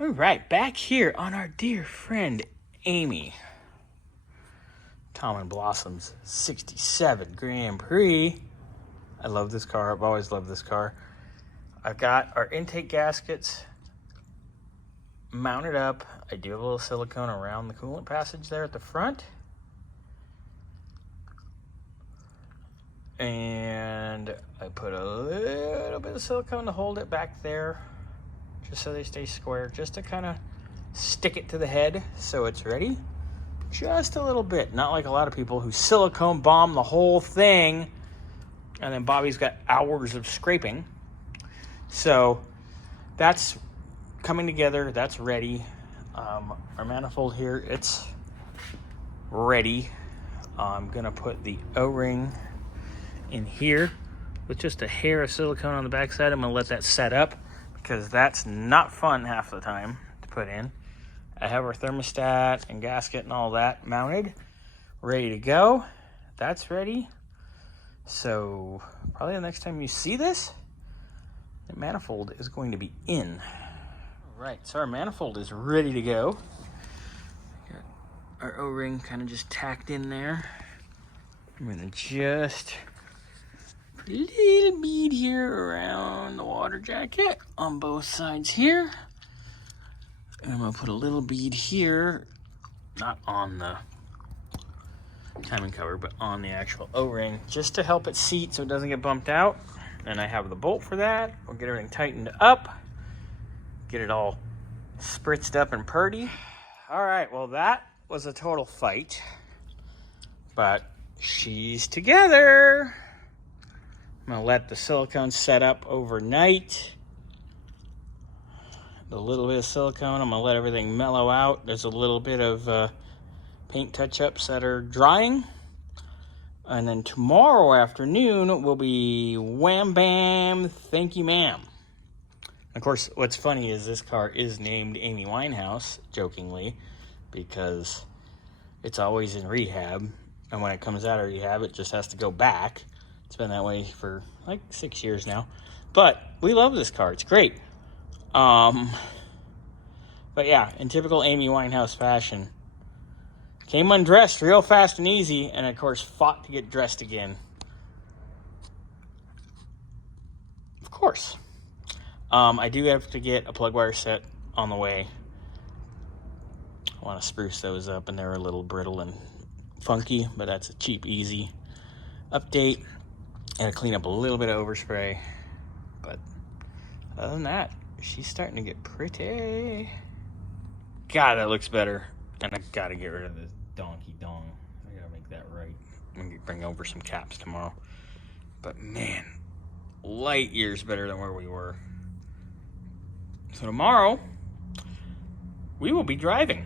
All right, back here on our dear friend Amy. Tom and Blossom's 67 Grand Prix. I love this car. I've always loved this car. I've got our intake gaskets mounted up. I do have a little silicone around the coolant passage there at the front. And I put a little bit of silicone to hold it back there, just so they stay square, just to kind of stick it to the head so it's ready. Just a little bit, not like a lot of people who silicone bomb the whole thing, and then Bobby's got hours of scraping. So that's coming together, that's ready. Our manifold here, it's ready. I'm gonna put the O-ring in here with just a hair of silicone on the backside. I'm gonna let that set up because that's not fun half the time to put in. I have our thermostat and gasket and all that mounted, ready to go. That's ready. So probably the next time you see this, the manifold is going to be in. All right, so our manifold is ready to go. Got our O-ring kind of just tacked in there. I'm gonna just put a little bead here around the water jacket on both sides here. And I'm gonna put a little bead here, not on the timing cover, but on the actual O-ring, just to help it seat so it doesn't get bumped out. And I have the bolt for that. We'll get everything tightened up, get it all spritzed up and purdy. All right, well, that was a total fight, but she's together. I'm gonna let the silicone set up overnight. A little bit of silicone, I'm gonna let everything mellow out. There's a little bit of paint touch-ups that are drying. And then tomorrow afternoon will be wham bam, thank you ma'am. Of course, what's funny is this car is named Amy Winehouse, jokingly, because it's always in rehab. And when it comes out of rehab, it just has to go back. It's been that way for like 6 years now. But we love this car, it's great. But yeah, in typical Amy Winehouse fashion, came undressed real fast and easy, and of course fought to get dressed again. Of course. I do have to get a plug wire set on the way. I want to spruce those up, and they're a little brittle and funky, but that's a cheap, easy update. And clean up a little bit of overspray. But other than that, she's starting to get pretty. God, that looks better. And I gotta get rid of this donkey dong. I gotta make that right. I'm gonna bring over some caps tomorrow. But man, light years better than where we were. So tomorrow, we will be driving.